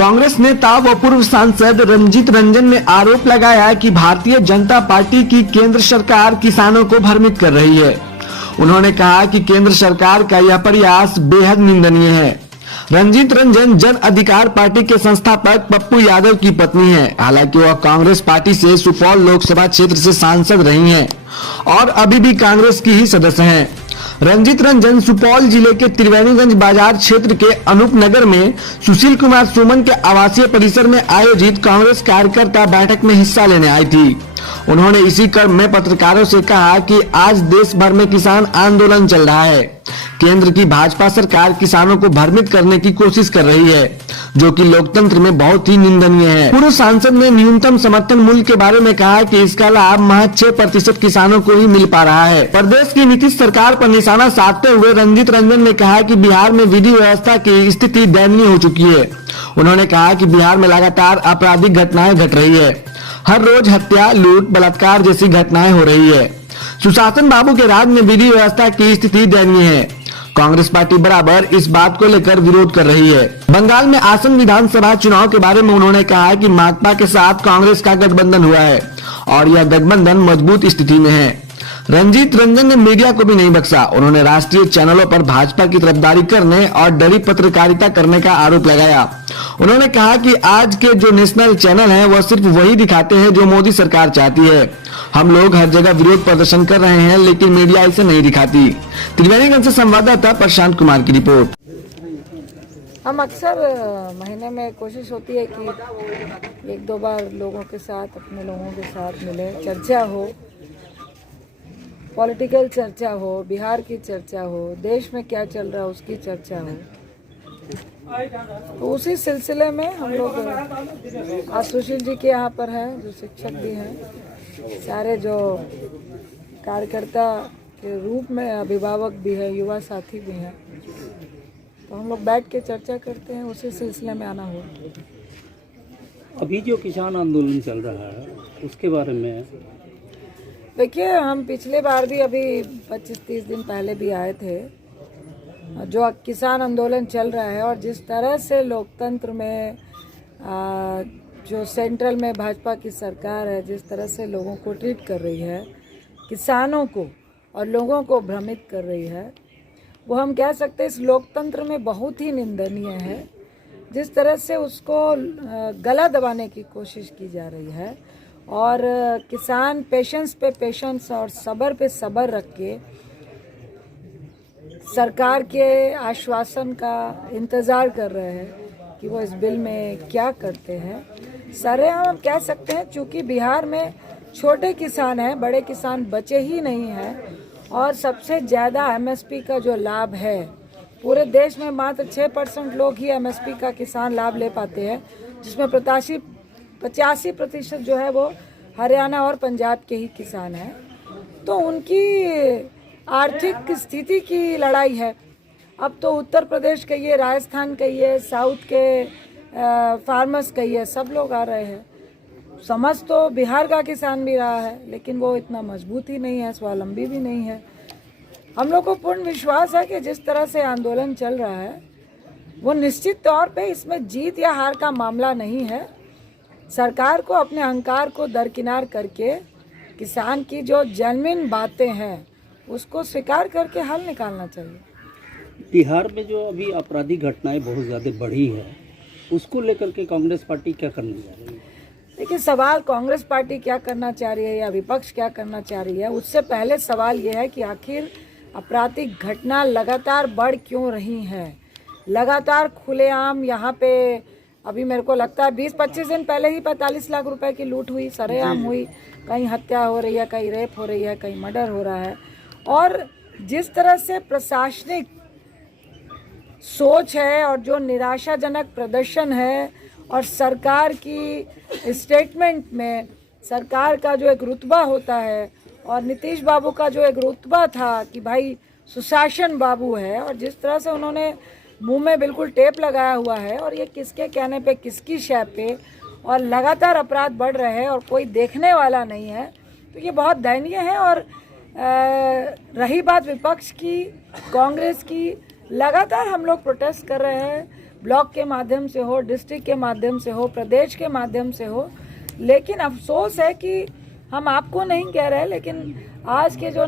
कांग्रेस नेता व पूर्व सांसद रंजीत रंजन ने आरोप लगाया कि भारतीय जनता पार्टी की केंद्र सरकार किसानों को भ्रमित कर रही है। उन्होंने कहा कि केंद्र सरकार का यह प्रयास बेहद निंदनीय है। रंजीत रंजन जन अधिकार पार्टी के संस्थापक पप्पू यादव की पत्नी है। हालांकि वह कांग्रेस पार्टी से सुपौल लोकसभा क्षेत्र से सांसद रही हैं और अभी भी कांग्रेस की ही सदस्य हैं। रंजीत रंजन सुपौल जिले के त्रिवेणीगंज बाजार क्षेत्र के अनूप नगर में सुशील कुमार सुमन के आवासीय परिसर में आयोजित कांग्रेस कार्यकर्ता बैठक में हिस्सा लेने आई थी। उन्होंने इसी क्रम में पत्रकारों से कहा कि आज देश भर में किसान आंदोलन चल रहा है। केंद्र की भाजपा सरकार किसानों को भ्रमित करने की कोशिश कर रही है, जो कि लोकतंत्र में बहुत ही निंदनीय है। पूर्व सांसद ने न्यूनतम समर्थन मूल्य के बारे में कहा कि इसका लाभ महज 6% किसानों को ही मिल पा रहा है। प्रदेश की नीतीश सरकार पर निशाना साधते हुए रंजीत रंजन ने कहा कि बिहार में विधि व्यवस्था की स्थिति दयनीय हो चुकी है। उन्होंने कहा कि बिहार में लगातार आपराधिक घटनाएं घट रही है। हर रोज हत्या, लूट, बलात्कार जैसी घटनाएं हो रही है। सुशासन बाबू के राज में विधि व्यवस्था की स्थिति दयनीय है। कांग्रेस पार्टी बराबर इस बात को लेकर विरोध कर रही है। बंगाल में आसन विधानसभा चुनाव के बारे में उन्होंने कहा कि माकपा के साथ कांग्रेस का गठबंधन हुआ है और यह गठबंधन मजबूत स्थिति में है। रंजीत रंजन ने मीडिया को भी नहीं बख्शा। उन्होंने राष्ट्रीय चैनलों पर भाजपा की तरफदारी करने और डरी पत्रकारिता करने का आरोप लगाया। उन्होंने कहा कि आज के जो नेशनल चैनल हैं वह सिर्फ वही दिखाते हैं जो मोदी सरकार चाहती है। हम लोग हर जगह विरोध प्रदर्शन कर रहे हैं, लेकिन मीडिया इसे नहीं दिखाती। त्रिवेणीगंज से संवाददाता प्रशांत कुमार की रिपोर्ट। हम अक्सर महीने में कोशिश होती है कि 1-2 बार लोगों के साथ, अपने लोगों के साथ मिले, चर्चा हो, पॉलिटिकल चर्चा हो, बिहार की चर्चा हो, देश में क्या चल रहा है उसकी चर्चा हो। तो उसी सिलसिले में हम लोग आज सुशील जी के यहाँ पर हैं, जो शिक्षक भी हैं, सारे जो कार्यकर्ता के रूप में अभिभावक भी है, युवा साथी भी हैं, तो हम लोग बैठ के चर्चा करते हैं। उसी सिलसिले में आना हुआ। अभी जो किसान आंदोलन चल रहा है उसके बारे में देखिए, हम पिछले बार भी अभी 25-30 दिन पहले भी आए थे। जो किसान आंदोलन चल रहा है और जिस तरह से लोकतंत्र में जो सेंट्रल में भाजपा की सरकार है, जिस तरह से लोगों को ट्रीट कर रही है, किसानों को और लोगों को भ्रमित कर रही है, वो हम कह सकते हैं इस लोकतंत्र में बहुत ही निंदनीय है। जिस तरह से उसको गला दबाने की कोशिश की जा रही है और किसान पेशेंस पे पेशेंस और सब्र पे सब्र रख के सरकार के आश्वासन का इंतज़ार कर रहे हैं कि वो इस बिल में क्या करते हैं। सारे हम कह सकते हैं, चूँकि बिहार में छोटे किसान हैं, बड़े किसान बचे ही नहीं हैं और सबसे ज़्यादा एमएसपी का जो लाभ है, पूरे देश में मात्र 6% लोग ही एमएसपी का किसान लाभ ले पाते हैं, जिसमें 85% जो है वो हरियाणा और पंजाब के ही किसान हैं। तो उनकी आर्थिक स्थिति की लड़ाई है। अब तो उत्तर प्रदेश कहिए, राजस्थान कहिए, साउथ के फार्मर्स कहिए, सब लोग आ रहे हैं। समझ तो बिहार का किसान भी रहा है, लेकिन वो इतना मजबूत ही नहीं है, स्वावलंबी भी नहीं है। हम लोग को पूर्ण विश्वास है कि जिस तरह से आंदोलन चल रहा है वो निश्चित तौर पे इसमें जीत या हार का मामला नहीं है। सरकार को अपने अहंकार को दरकिनार करके किसान की जो जेन्युइन बातें हैं उसको स्वीकार करके हल निकालना चाहिए। बिहार में जो अभी आपराधिक घटनाएं बहुत ज़्यादा बढ़ी है, उसको लेकर के कांग्रेस पार्टी क्या करने जा रही है? देखिए, सवाल कांग्रेस पार्टी क्या करना चाह रही है या विपक्ष क्या करना चाह रही है, उससे पहले सवाल ये है कि आखिर आपराधिक घटना लगातार बढ़ क्यों रही हैं। लगातार खुलेआम यहाँ पे अभी मेरे को लगता है 20-25 दिन पहले ही 45 लाख रुपए की लूट हुई, सरेआम हुई। कहीं हत्या हो रही है, कहीं रेप हो रही है, कहीं मर्डर हो रहा है। और जिस तरह से प्रशासनिक सोच है और जो निराशाजनक प्रदर्शन है और सरकार की स्टेटमेंट में सरकार का जो एक रुतबा होता है और नीतीश बाबू का जो एक रुतबा था कि भाई सुशासन बाबू है, और जिस तरह से उन्होंने मुंह में बिल्कुल टेप लगाया हुआ है और ये किसके कहने पे, किसकी शय पे, और लगातार अपराध बढ़ रहे हैं और कोई देखने वाला नहीं है, तो ये बहुत दयनीय है। और रही बात विपक्ष की, कांग्रेस की, लगातार हम लोग प्रोटेस्ट कर रहे हैं। ब्लॉक के माध्यम से हो, डिस्ट्रिक्ट के माध्यम से हो, प्रदेश के माध्यम से हो। लेकिन अफसोस है कि हम आपको नहीं कह रहे, लेकिन आज के जो